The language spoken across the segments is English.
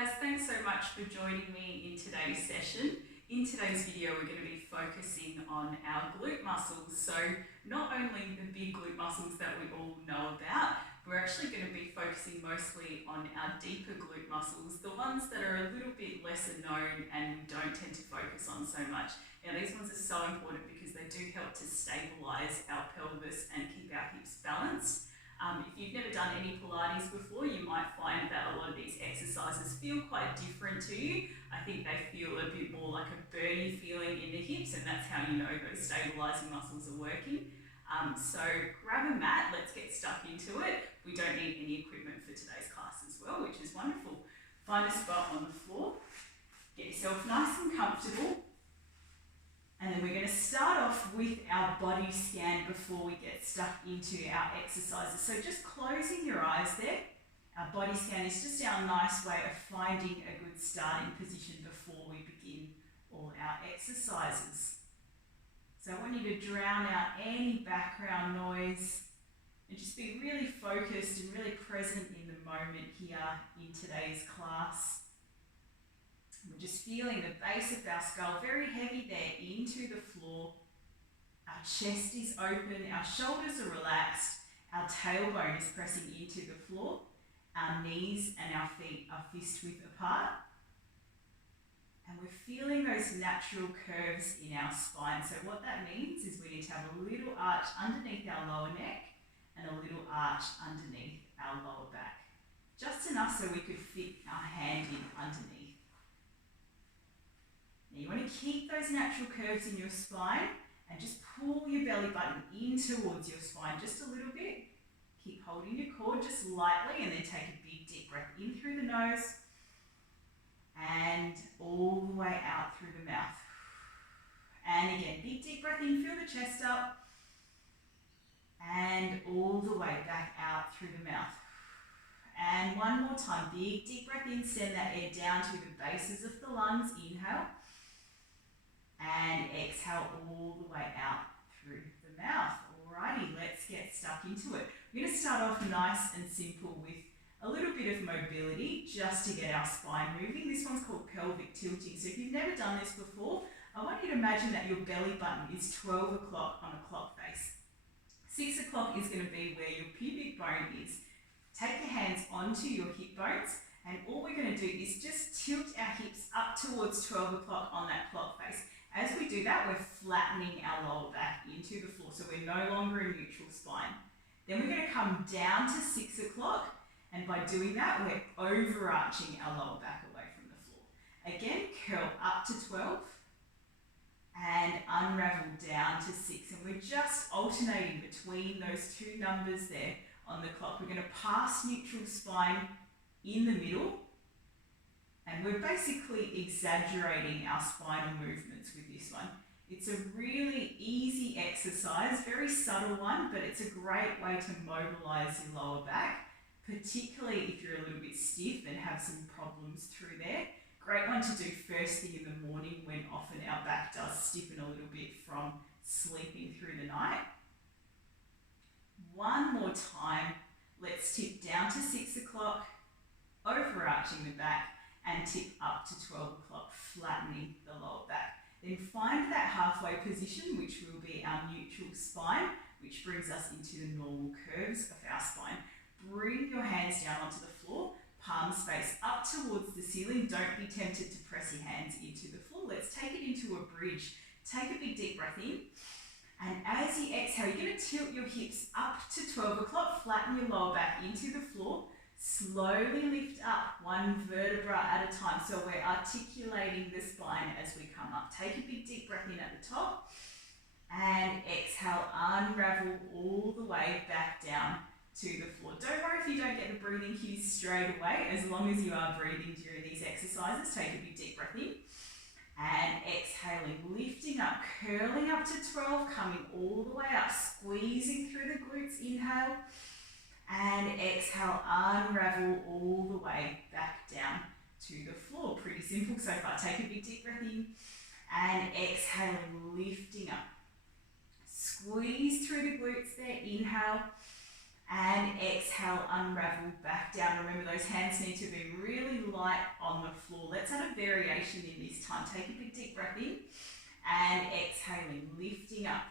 guys, thanks so much for joining me in today's session. In today's video we're going to be focusing on our glute muscles. So not only the big glute muscles that we all know about, we're actually going to be focusing mostly on our deeper glute muscles, the ones that are a little bit lesser known and we don't tend to focus on so much. Now these ones are so important because they do help to stabilize our pelvis and keep our hips balanced. If you've never done any Pilates before, you might find that a lot of these exercises feel quite different to you. I think they feel a bit more like a burny feeling in the hips, and that's how you know those stabilizing muscles are working. So grab a mat, let's get stuck into it. We don't need any equipment for today's class as well, which is wonderful. Find a spot on the floor, get yourself nice and comfortable. And then we're going to start off with our body scan before we get stuck into our exercises. So just closing your eyes there. Our body scan is just our nice way of finding a good starting position before we begin all our exercises. So I want you to drown out any background noise and just be really focused and really present in the moment here in today's class. We're just feeling the base of our skull very heavy there into the floor. Our chest is open, our shoulders are relaxed, our tailbone is pressing into the floor, our knees and our feet are fist width apart. And we're feeling those natural curves in our spine. So what that means is we need to have a little arch underneath our lower neck and a little arch underneath our lower back. Just enough so we could fit our hand in underneath. Now you want to keep those natural curves in your spine and just pull your belly button in towards your spine just a little bit. Keep holding your core just lightly and then take a big deep breath in through the nose and all the way out through the mouth. And again, big deep breath in, fill the chest up and all the way back out through the mouth. And one more time, big deep breath in, send that air down to the bases of the lungs, inhale. And exhale all the way out through the mouth. Alrighty, let's get stuck into it. We're going to start off nice and simple with a little bit of mobility just to get our spine moving. This one's called pelvic tilting. So if you've never done this before, I want you to imagine that your belly button is 12 o'clock on a clock face. 6 o'clock is going to be where your pubic bone is. Take your hands onto your hip bones, and all we're going to do is just tilt our hips up towards 12 o'clock on that clock face. As we do that, we're flattening our lower back into the floor, so we're no longer in neutral spine. Then we're going to come down to 6 o'clock, and by doing that, we're overarching our lower back away from the floor. Again, curl up to 12, and unravel down to 6. And we're just alternating between those two numbers there on the clock. We're going to pass neutral spine in the middle, and we're basically exaggerating our spinal movements with this one. It's a really easy exercise, very subtle one, but it's a great way to mobilize your lower back, particularly if you're a little bit stiff and have some problems through there. Great one to do first thing in the morning when often our back does stiffen a little bit from sleeping through the night. One more time, let's tip down to 6 o'clock, overarching the back, and tip up to 12 o'clock, flattening the lower back. Then find that halfway position, which will be our neutral spine, which brings us into the normal curves of our spine. Bring your hands down onto the floor, palms face up towards the ceiling. Don't be tempted to press your hands into the floor. Let's take it into a bridge. Take a big deep breath in. And as you exhale, you're going to tilt your hips up to 12 o'clock, flatten your lower back into the floor. Slowly lift up one vertebra at a time. So we're articulating the spine as we come up. Take a big deep breath in at the top and exhale, unravel all the way back down to the floor. Don't worry if you don't get the breathing cues straight away. As long as you are breathing during these exercises, take a big deep breath in and exhaling, lifting up, curling up to 12, coming all the way up, squeezing through the glutes, inhale. And exhale, unravel all the way back down to the floor. Pretty simple so far. Take a big deep breath in and exhaling, lifting up. Squeeze through the glutes there, inhale. And exhale, unravel back down. Remember, those hands need to be really light on the floor. Let's add a variation in this time. Take a big deep breath in and exhaling, lifting up.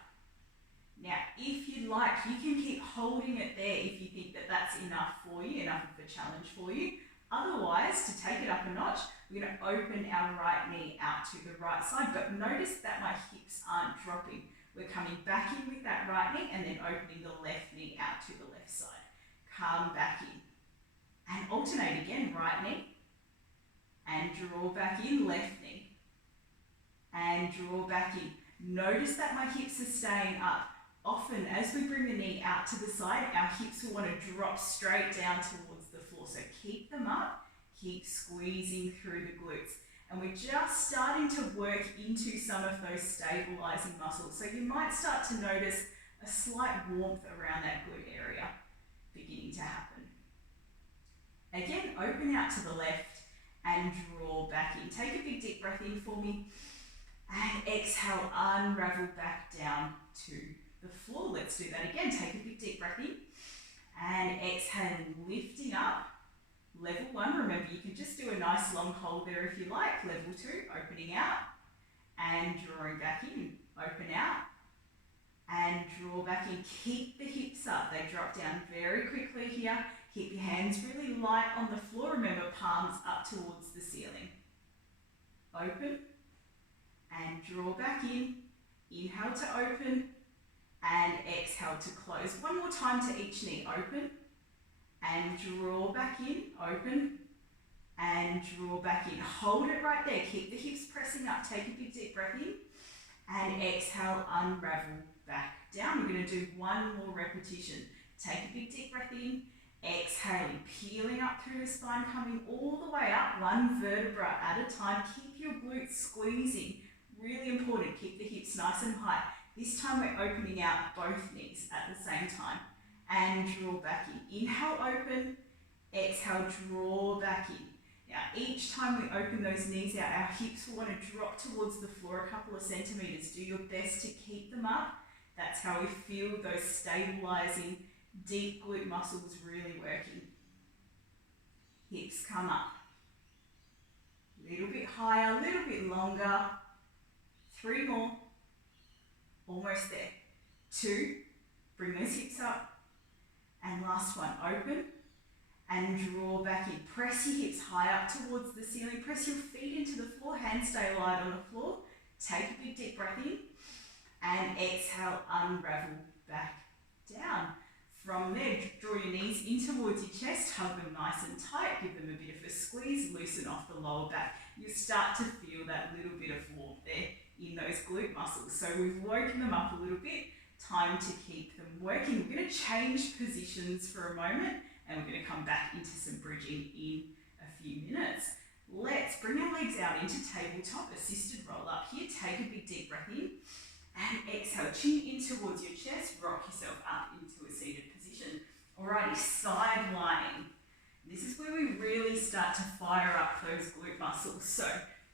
Now, if you'd like, you can keep holding it there if you think that that's enough for you, enough of a challenge for you. Otherwise, to take it up a notch, we're going to open our right knee out to the right side, but notice that my hips aren't dropping. We're coming back in with that right knee and then opening the left knee out to the left side. Come back in. And alternate again, right knee. And draw back in, left knee. And draw back in. Notice that my hips are staying up. Often, as we bring the knee out to the side, our hips will want to drop straight down towards the floor. So keep them up, keep squeezing through the glutes. And we're just starting to work into some of those stabilizing muscles. So you might start to notice a slight warmth around that glute area beginning to happen. Again, open out to the left and draw back in. Take a big deep breath in for me. And exhale, unravel back down to the floor. Let's do that again. Take a big deep breath in. And exhaling, lifting up. Level 1, remember you can just do a nice long hold there if you like. Level 2, opening out and drawing back in. Open out and draw back in. Keep the hips up. They drop down very quickly here. Keep your hands really light on the floor. Remember, palms up towards the ceiling. Open and draw back in. Inhale to open and exhale to close. One more time to each knee. Open and draw back in, open, and draw back in. Hold it right there. Keep the hips pressing up. Take a big deep breath in, and exhale, unravel back down. We're going to do one more repetition. Take a big deep breath in, exhaling, peeling up through the spine, coming all the way up, one vertebra at a time. Keep your glutes squeezing. Really important. Keep the hips nice and high. This time we're opening out both knees at the same time. And draw back in. Inhale, open. Exhale, draw back in. Now, each time we open those knees out, our hips will want to drop towards the floor a couple of centimeters. Do your best to keep them up. That's how we feel those stabilizing, deep glute muscles really working. Hips come up. A little bit higher, a little bit longer. 3 more. Almost there. 2. Bring those hips up. And last one, open and draw back in. Press your hips high up towards the ceiling. Press your feet into the floor. Hands stay light on the floor. Take a big deep breath in and exhale, unravel back down. From there, draw your knees in towards your chest. Hug them nice and tight. Give them a bit of a squeeze. Loosen off the lower back. You'll start to feel that little bit of warmth there in those glute muscles. So we've woken them up a little bit. Time to keep them working. We're going to change positions for a moment and we're going to come back into some bridging in a few minutes. Let's bring our legs out into tabletop, assisted roll up here. Take a big deep breath in and exhale. Chin in towards your chest. Rock yourself up into a seated position. Alrighty, side lying. This is where we really start to fire up those glute muscles. So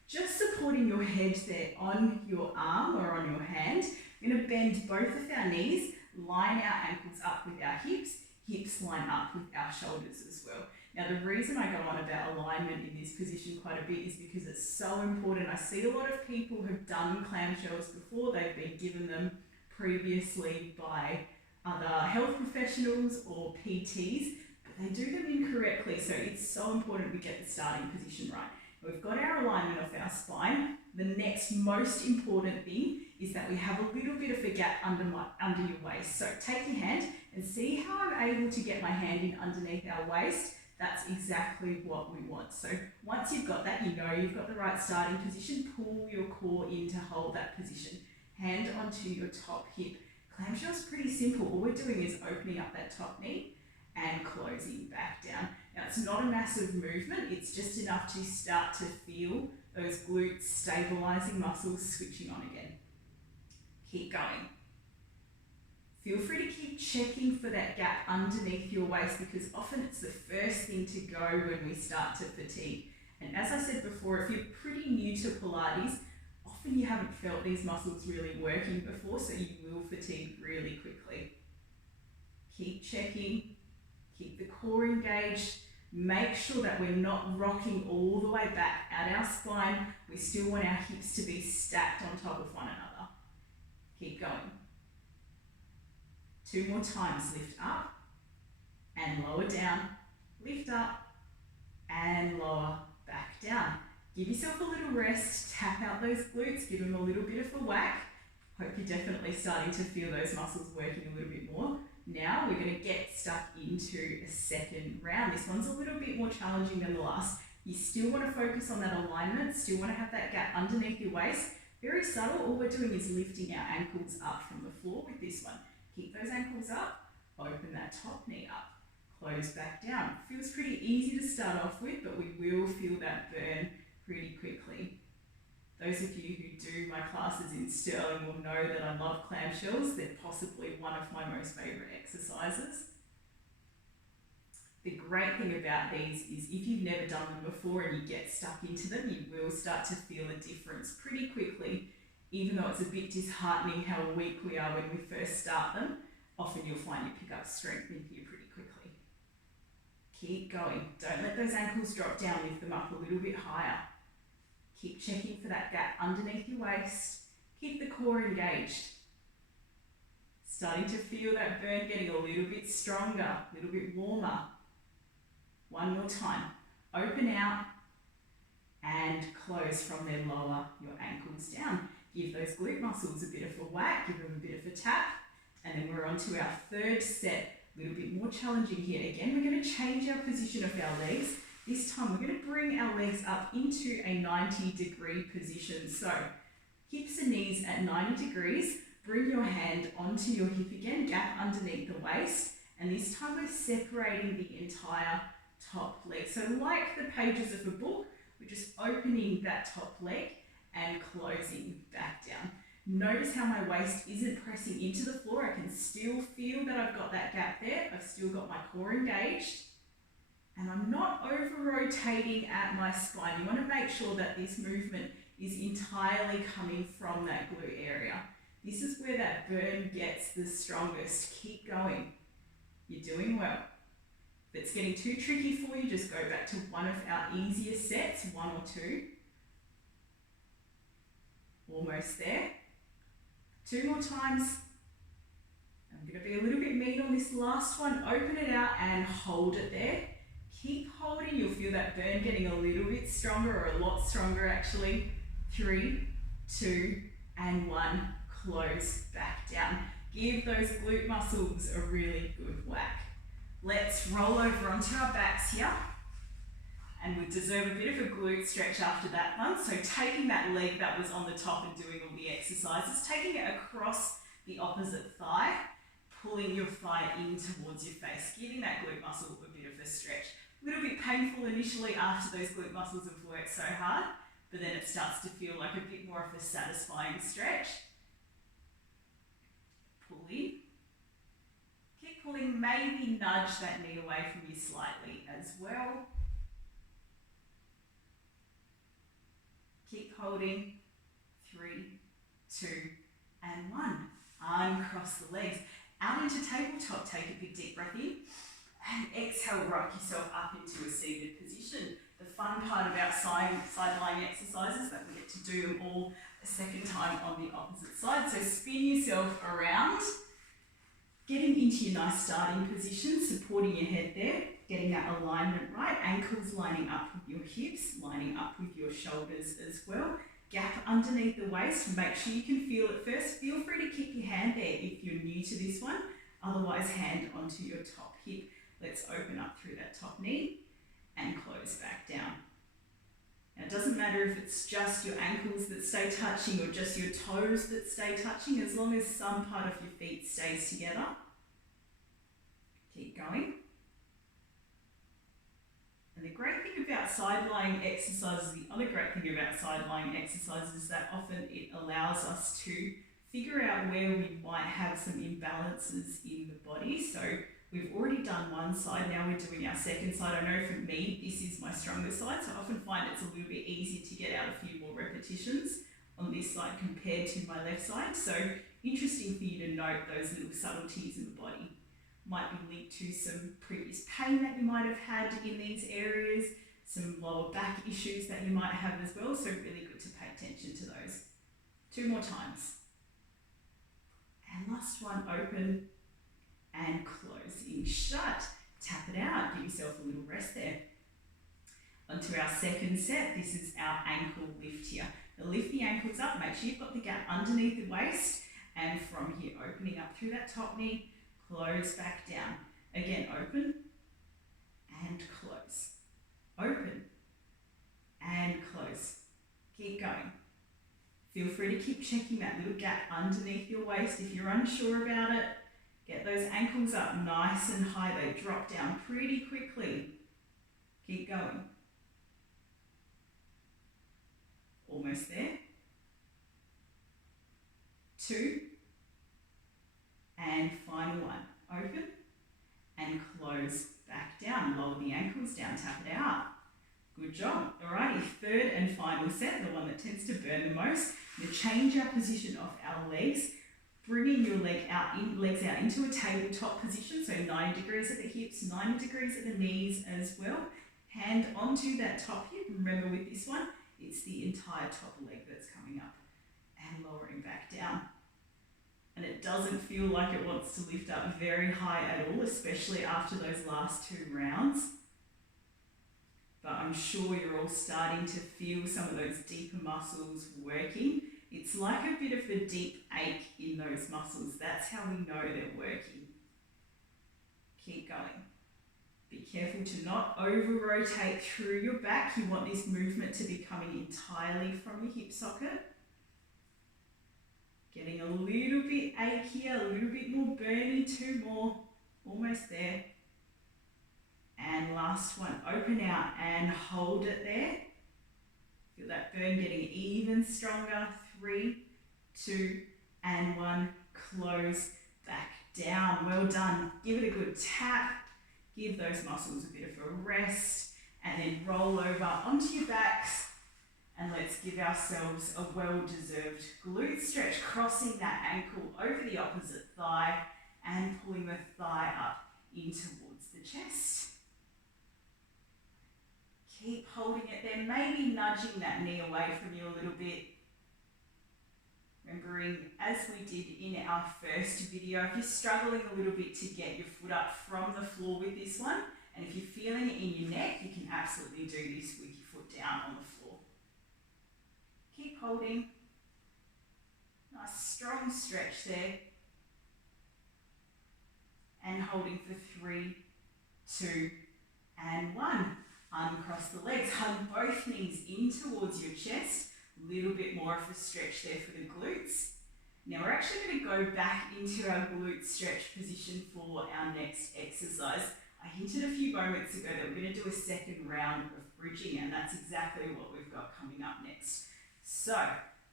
just supporting your head there on your arm or on your hand. We're going to bend both of our knees, line our ankles up with our hips line up with our shoulders as well. Now the reason I go on about alignment in this position quite a bit is because it's so important. I see a lot of people who've done clamshells before, they've been given them previously by other health professionals or PTs, but they do them incorrectly, so it's so important we get the starting position right. We've got our alignment of our spine. The next most important thing is that we have a little bit of a gap under your waist. So take your hand and see how I'm able to get my hand in underneath our waist. That's exactly what we want. So once you've got that, you know you've got the right starting position. Pull your core in to hold that position. Hand onto your top hip. Clamshell's pretty simple. All we're doing is opening up that top knee and closing back down. Now it's not a massive movement, it's just enough to start to feel those glutes stabilizing muscles switching on again. Keep going. Feel free to keep checking for that gap underneath your waist because often it's the first thing to go when we start to fatigue. And as I said before, if you're pretty new to Pilates, often you haven't felt these muscles really working before, so you will fatigue really quickly. Keep checking. Keep the core engaged. Make sure that we're not rocking all the way back at our spine. We still want our hips to be stacked on top of one another. Keep going. 2 more times. Lift up and lower down. Lift up and lower back down. Give yourself a little rest. Tap out those glutes. Give them a little bit of a whack. Hope you're definitely starting to feel those muscles working a little bit more. Now we're going to get stuck into a second round. This one's a little bit more challenging than the last. You still want to focus on that alignment, still want to have that gap underneath your waist. Very subtle, all we're doing is lifting our ankles up from the floor with this one. Keep those ankles up, open that top knee up, close back down. Feels pretty easy to start off with, but we will feel that burn pretty quickly. Those of you who do my classes in Sterling will know that I love clamshells. They're possibly one of my most favourite exercises. The great thing about these is if you've never done them before and you get stuck into them, you will start to feel a difference pretty quickly. Even though it's a bit disheartening how weak we are when we first start them, often you'll find you pick up strength in here pretty quickly. Keep going. Don't let those ankles drop down, lift them up a little bit higher. Keep checking for that gap underneath your waist. Keep the core engaged. Starting to feel that burn getting a little bit stronger, a little bit warmer. One more time. Open out and close from there. Lower your ankles down. Give those glute muscles a bit of a whack, give them a bit of a tap. And then we're on to our third set. A little bit more challenging here. Again, we're going to change our position of our legs. This time we're going to bring our legs up into a 90-degree position. So hips and knees at 90 degrees. Bring your hand onto your hip again, gap underneath the waist. And this time we're separating the entire top leg. So like the pages of a book, we're just opening that top leg and closing back down. Notice how my waist isn't pressing into the floor. I can still feel that I've got that gap there. I've still got my core engaged. And I'm not over-rotating at my spine. You want to make sure that this movement is entirely coming from that glute area. This is where that burn gets the strongest. Keep going. You're doing well. If it's getting too tricky for you, just go back to one of our easier sets, 1 or 2. Almost there. 2 more times. I'm going to be a little bit mean on this last one. Open it out and hold it there. Keep holding. You'll feel that burn getting a little bit stronger, or a lot stronger actually. 3, 2, and 1. Close back down. Give those glute muscles a really good whack. Let's roll over onto our backs here. And we deserve a bit of a glute stretch after that one. So taking that leg that was on the top and doing all the exercises, taking it across the opposite thigh, pulling your thigh in towards your face, giving that glute muscle a bit of a stretch. A little bit painful initially after those glute muscles have worked so hard, but then it starts to feel like a bit more of a satisfying stretch. Pull in. Keep pulling, maybe nudge that knee away from you slightly as well. Keep holding. 3, 2, and 1. Uncross the legs. Out into tabletop, take a big deep breath in. And exhale, rock yourself up into a seated position. The fun part about side lying exercises is that we get to do them all a second time on the opposite side. So spin yourself around, getting into your nice starting position, supporting your head there, getting that alignment right, ankles lining up with your hips, lining up with your shoulders as well. Gap underneath the waist, make sure you can feel it first. Feel free to keep your hand there if you're new to this one, otherwise hand onto your top hip. Let's open up through that top knee and close back down. Now it doesn't matter if it's just your ankles that stay touching or just your toes that stay touching, as long as some part of your feet stays together. Keep going. And the great thing about side-lying exercises, the other great thing about side-lying exercises is that often it allows us to figure out where we might have some imbalances in the body. So we've already done one side, now we're doing our second side. I know for me, this is my stronger side, so I often find it's a little bit easier to get out a few more repetitions on this side compared to my left side. So interesting for you to note those little subtleties in the body. Might be linked to some previous pain that you might have had in these areas, some lower back issues that you might have as well, so really good to pay attention to those. 2 more times. And last one, open and closing shut. Tap it out, give yourself a little rest there. Onto our second set, this is our ankle lift here. Now lift the ankles up, make sure you've got the gap underneath the waist, and from here, opening up through that top knee, close back down. Again, open and close. Open and close. Keep going. Feel free to keep checking that little gap underneath your waist if you're unsure about it. Get those ankles up nice and high. They drop down pretty quickly. Keep going. Almost there. 2. And final one. Open and close back down. Lower the ankles down, tap it out. Good job. Alrighty, third and final set, the one that tends to burn the most. Now change our position of our legs, bringing your legs out into a tabletop position, so 90 degrees at the hips, 90 degrees at the knees as well. Hand onto that top hip. Remember with this one, it's the entire top leg that's coming up and lowering back down. And it doesn't feel like it wants to lift up very high at all, especially after those last 2 rounds. But I'm sure you're all starting to feel some of those deeper muscles working. It's like a bit of a deep ache in those muscles. That's how we know they're working. Keep going. Be careful to not over-rotate through your back. You want this movement to be coming entirely from your hip socket. Getting a little bit achier, a little bit more burning, 2 more, almost there. And last one, open out and hold it there. Feel that burn getting even stronger. 3, 2, and 1. Close back down. Well done. Give it a good tap. Give those muscles a bit of a rest. And then roll over onto your backs. And let's give ourselves a well-deserved glute stretch, crossing that ankle over the opposite thigh and pulling the thigh up in towards the chest. Keep holding it there, maybe nudging that knee away from you a little bit. Remembering, as we did in our first video, if you're struggling a little bit to get your foot up from the floor with this one, and if you're feeling it in your neck, you can absolutely do this with your foot down on the floor. Keep holding. Nice strong stretch there. And holding for 3, 2, and 1. Uncross the legs. Hug both knees in towards your chest. A little bit more of a stretch there for the glutes. Now we're actually going to go back into our glute stretch position for our next exercise. I hinted a few moments ago that we're going to do a second round of bridging, and that's exactly what we've got coming up next. So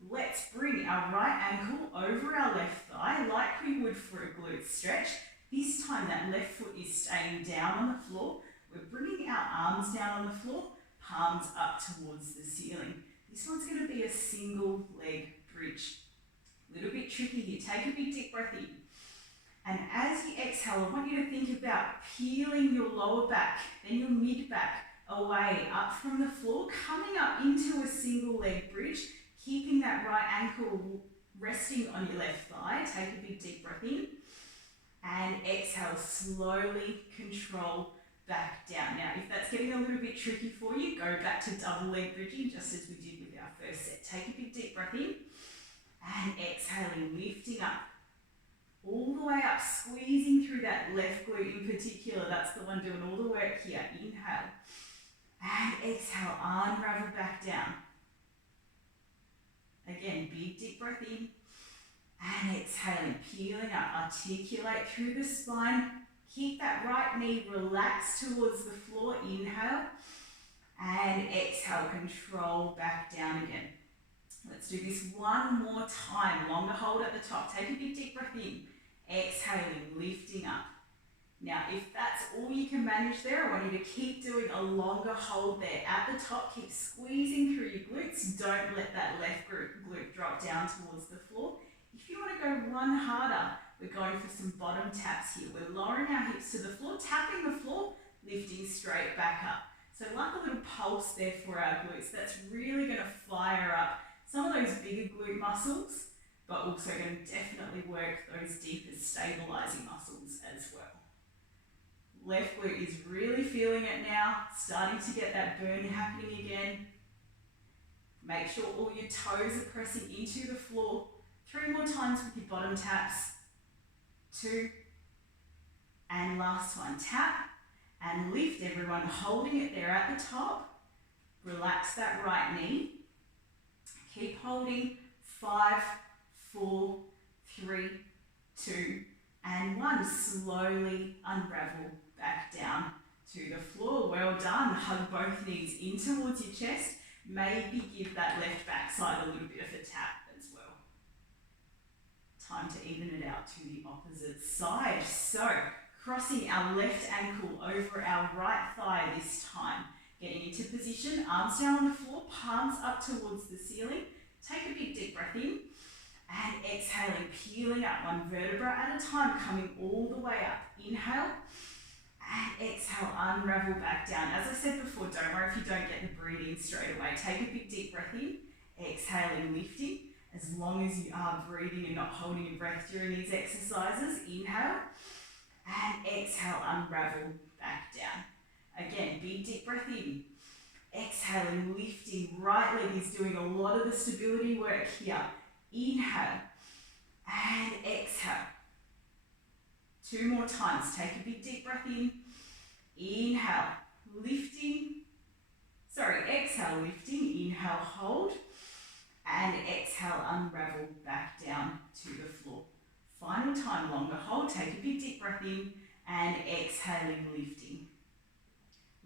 let's bring our right ankle over our left thigh like we would for a glute stretch. This time that left foot is staying down on the floor. We're bringing our arms down on the floor, palms up towards the ceiling. This one's going to be a single leg bridge. A little bit tricky here. Take a big deep breath in. And as you exhale, I want you to think about peeling your lower back, then your mid back away, up from the floor, coming up into a single leg bridge, keeping that right ankle resting on your left thigh. Take a big deep breath in. And exhale, slowly control back down. Now, if that's getting a little bit tricky for you, go back to double leg bridging, just as we did with our first set. Take a big deep breath in. And exhaling, lifting up. All the way up, squeezing through that left glute in particular. That's the one doing all the work here. Inhale. And exhale, unravel back down. Again, big deep breath in. And exhaling, peeling up. Articulate through the spine. Keep that right knee relaxed towards the floor. Inhale. And exhale, control back down again. Let's do this one more time. Longer hold at the top. Take a big deep breath in. Exhaling, lifting up. Now, if that's all you can manage there, I want you to keep doing a longer hold there. At the top, keep squeezing through your glutes. Don't let that left glute drop down towards the floor. If you want to go one harder, we're going for some bottom taps here. We're lowering our hips to the floor, tapping the floor, lifting straight back up. So like a little pulse there for our glutes. That's really going to fire up some of those bigger glute muscles, but also going to definitely work those deeper stabilizing muscles as well. Left glute is really feeling it now, starting to get that burn happening again. Make sure all your toes are pressing into the floor. 3 more times with your bottom taps. 2. And last one, tap and lift everyone, holding it there at the top. Relax that right knee. Keep holding. 5, 4, 3, 2, and 1. Slowly unravel back down to the floor. Well done. Hug both knees in towards your chest. Maybe give that left backside a little bit of a tap as well. Time to even it out to the opposite side. So, crossing our left ankle over our right thigh this time. Getting into position, arms down on the floor, palms up towards the ceiling. Take a big deep breath in and exhaling, peeling up one vertebra at a time, coming all the way up. Inhale and exhale, unravel back down. As I said before, don't worry if you don't get the breathing straight away. Take a big deep breath in, exhaling, lifting. As long as you are breathing and not holding your breath during these exercises, inhale and exhale, unravel back down. Again, big deep breath in. Exhaling, lifting, right leg is doing a lot of the stability work here. Inhale and exhale. 2 more times. Take a big deep breath in. Inhale, lifting. Exhale, lifting. Inhale, hold. And exhale, unravel back down to the floor. Final time, longer hold. Take a big deep breath in and exhaling, lifting.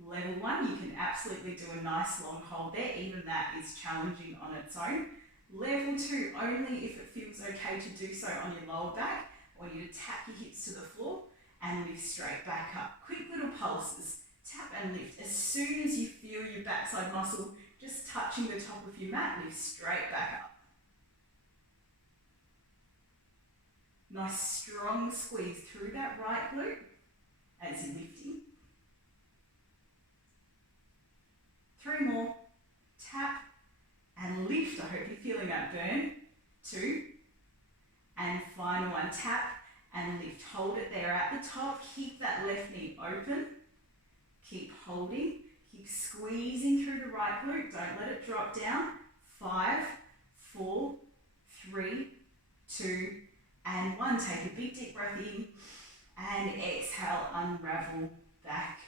Level 1, you can absolutely do a nice long hold there. Even that is challenging on its own. Level 2, only if it feels okay to do so on your lower back. I want you to tap your hips to the floor and lift straight back up. Quick little pulses. Tap and lift. As soon as you feel your backside muscle just touching the top of your mat, lift straight back up. Nice strong squeeze through that right glute as you're lifting. 3 more. Tap and lift. I hope you're feeling that burn. 2. And final one. Tap and lift. Hold it there at the top. Keep that left knee open. Keep holding. Keep squeezing through the right glute. Don't let it drop down. 5, 4, 3, 2, and 1. Take a big deep breath in and exhale, unravel back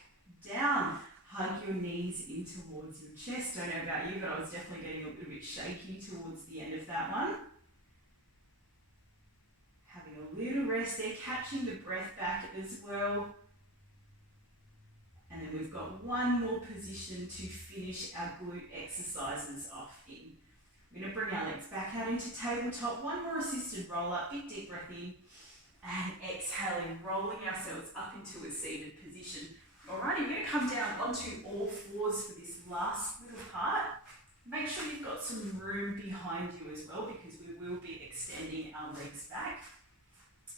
down. Hug your knees in towards your chest. Don't know about you, but I was definitely getting a little bit shaky towards the end of that one. Having a little rest there, catching the breath back as well. And then we've got one more position to finish our glute exercises off in. We're going to bring our legs back out into tabletop. One more assisted roll up, big deep breath in. And exhaling, rolling ourselves up into a seated position. Alrighty, we're going to come down onto all fours for this last little part. Make sure you've got some room behind you as well, because we will be extending our legs back.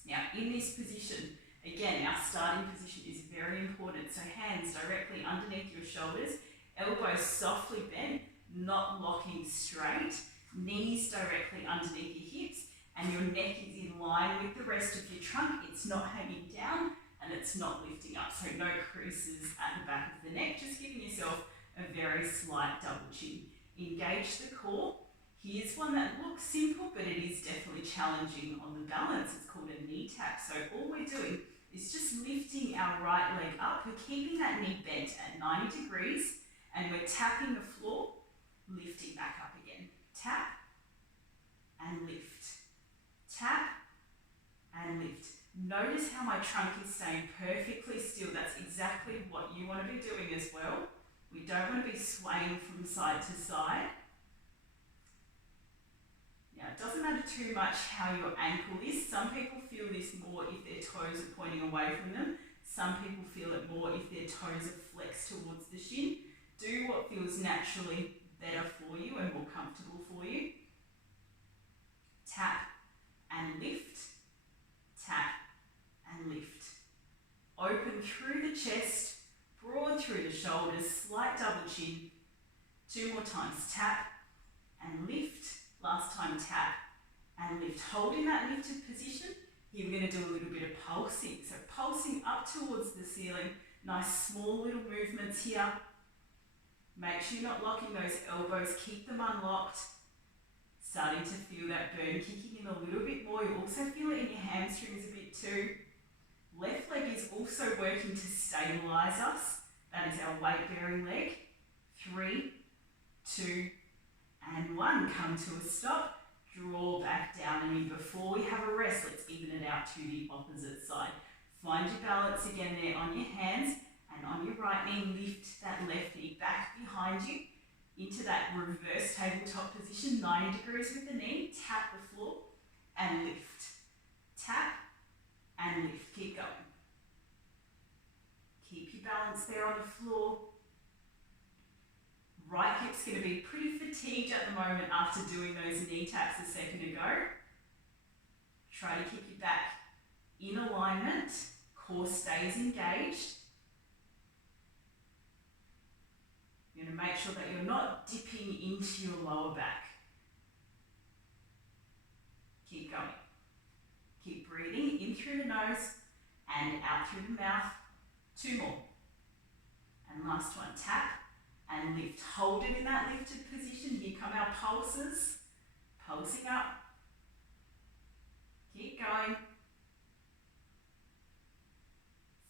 Now, in this position, again, our starting position is very important. So hands directly underneath your shoulders, elbows softly bent, not locking straight, knees directly underneath your hips, and your neck is in line with the rest of your trunk. It's not hanging down and it's not lifting up. So no creases at the back of the neck, just giving yourself a very slight double chin. Engage the core. Here's one that looks simple, but it is definitely challenging on the balance. It's called a knee tap. So all we're doing is just lifting our right leg up. We're keeping that knee bent at 90 degrees and we're tapping the floor, lifting back up again. Tap and lift. Tap and lift. Notice how my trunk is staying perfectly still. That's exactly what you want to be doing as well. We don't want to be swaying from side to side. Now, it doesn't matter too much how your ankle is. Some people feel this more if their toes are pointing away from them. Some people feel it more if their toes are flexed towards the shin. Do what feels naturally better for you and more comfortable for you. Tap and lift. Tap chest, broad through the shoulders, slight double chin. 2 more times, tap and lift. Last time, tap and lift. Holding that lifted position. Here we're going to do a little bit of pulsing. So pulsing up towards the ceiling. Nice small little movements here. Make sure you're not locking those elbows. Keep them unlocked. Starting to feel that burn kicking in a little bit more. You also feel it in your hamstrings a bit too. Left leg is also working to stabilize us. That is our weight bearing leg. 3, 2, and 1. Come to a stop. Draw back down and in. Before we have a rest, let's even it out to the opposite side. Find your balance again there on your hands, and on your right knee, lift that left knee back behind you into that reverse tabletop position, 90 degrees with the knee. Tap the floor and lift. Tap and lift. Keep going. Keep your balance there on the floor. Right hip's going to be pretty fatigued at the moment after doing those knee taps a second ago. Try to keep your back in alignment. Core stays engaged. You're going to make sure that you're not dipping into your lower back. Keep going. Keep breathing in through the nose and out through the mouth. 2 more. And last one, tap and lift. Hold it in that lifted position. Here come our pulses. Pulsing up. Keep going.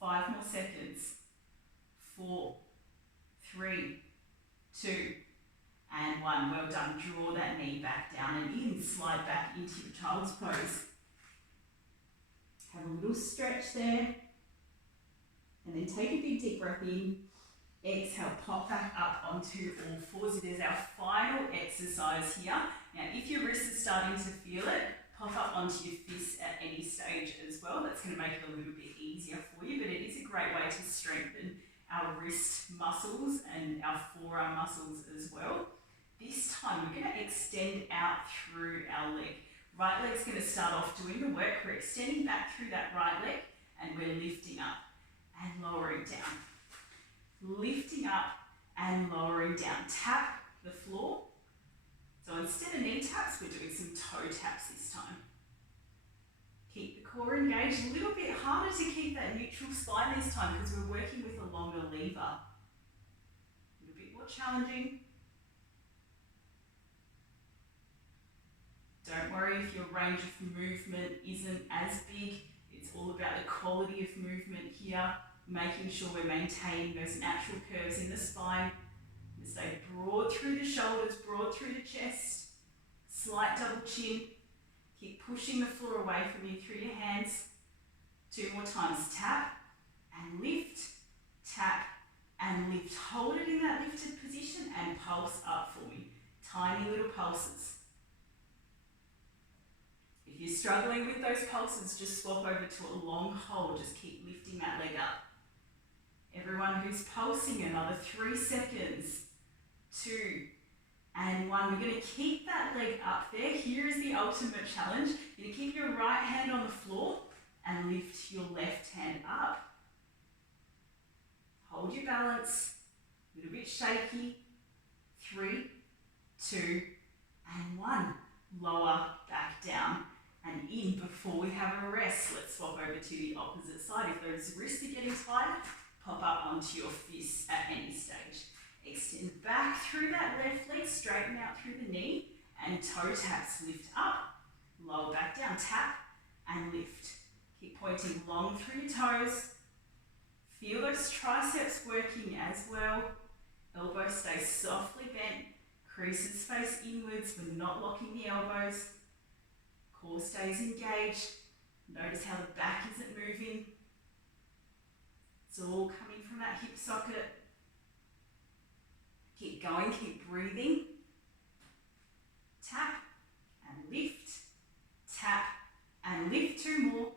5 more seconds. 4, 3, 2, and 1. Well done. Draw that knee back down and in. Slide back into your child's pose. Have a little stretch there. And then take a big deep breath in. Exhale, pop back up onto all fours. It is our final exercise here. Now, if your wrist is starting to feel it, pop up onto your fists at any stage as well. That's going to make it a little bit easier for you, but it is a great way to strengthen our wrist muscles and our forearm muscles as well. This time, we're going to extend out through our leg. Right leg's going to start off doing the work. We're extending back through that right leg, and we're lifting up and lowering down. Lifting up and lowering down. Tap the floor. So instead of knee taps, we're doing some toe taps this time. Keep the core engaged. A little bit harder to keep that neutral spine this time because we're working with a longer lever. A little bit more challenging. Don't worry if your range of movement isn't as big. It's all about the quality of movement here. Making sure we're maintaining those natural curves in the spine. Stay broad through the shoulders, broad through the chest. Slight double chin. Keep pushing the floor away from you through your hands. 2 more times. Tap and lift. Tap and lift. Hold it in that lifted position and pulse up for me. Tiny little pulses. If you're struggling with those pulses, just swap over to a long hold. Just keep lifting that leg up. Everyone who's pulsing, another 3 seconds. 2 and 1. We're going to keep that leg up there. Here is the ultimate challenge. You're going to keep your right hand on the floor and lift your left hand up. Hold your balance. A little bit shaky. 3, 2, and 1. Lower back down and in before we have a rest. Let's swap over to the opposite side. If those wrists are getting tight, pop up onto your fists at any stage. Extend back through that left leg, straighten out through the knee, and toe taps. Lift up, lower back down, tap, and lift. Keep pointing long through your toes. Feel those triceps working as well. Elbow stays softly bent, creases face inwards. We're not locking the elbows. Core stays engaged. Notice how the back isn't moving. It's all coming from that hip socket. Keep going, keep breathing. Tap and lift. Tap and lift. 2 more.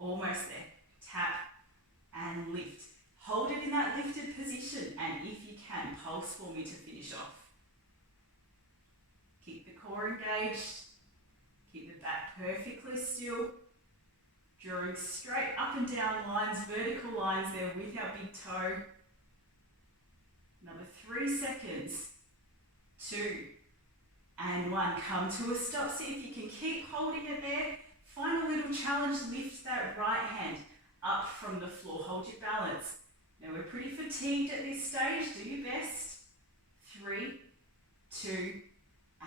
Almost there. Tap and lift. Hold it in that lifted position, and if you can, pulse for me to finish off. Keep the core engaged. Keep the back perfectly still. Drawing straight up and down lines, vertical lines there with our big toe. Another 3 seconds. 2 and 1. Come to a stop. See if you can keep holding it there. Find a little challenge. Lift that right hand up from the floor. Hold your balance. Now we're pretty fatigued at this stage. Do your best. 3, 2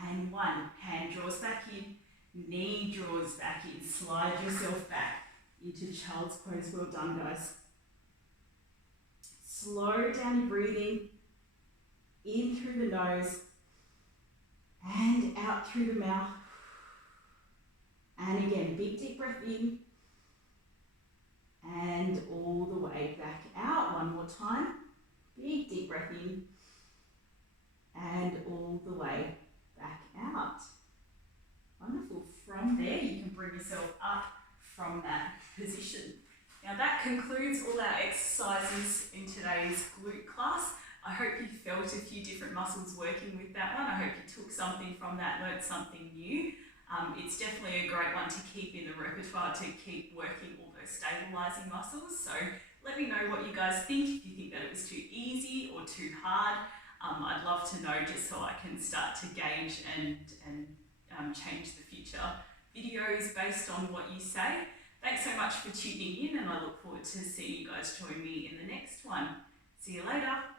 and 1. Hand draws back in. Knee draws back in. Slide yourself back into child's pose. Well done, guys. Slow down your breathing. In through the nose and out through the mouth. And again, big deep breath in and all the way back out. One more time. Big deep breath in and all the way back out. Wonderful. From there, you can bring yourself up from that position. Now that concludes all our exercises in today's glute class. I hope you felt a few different muscles working with that one. I hope you took something from that, learned something new. It's definitely a great one to keep in the repertoire to keep working all those stabilizing muscles. So let me know what you guys think, if you think that it was too easy or too hard. I'd love to know just so I can start to gauge and change the future videos based on what you say. Thanks so much for tuning in, and I look forward to seeing you guys join me in the next one. See you later.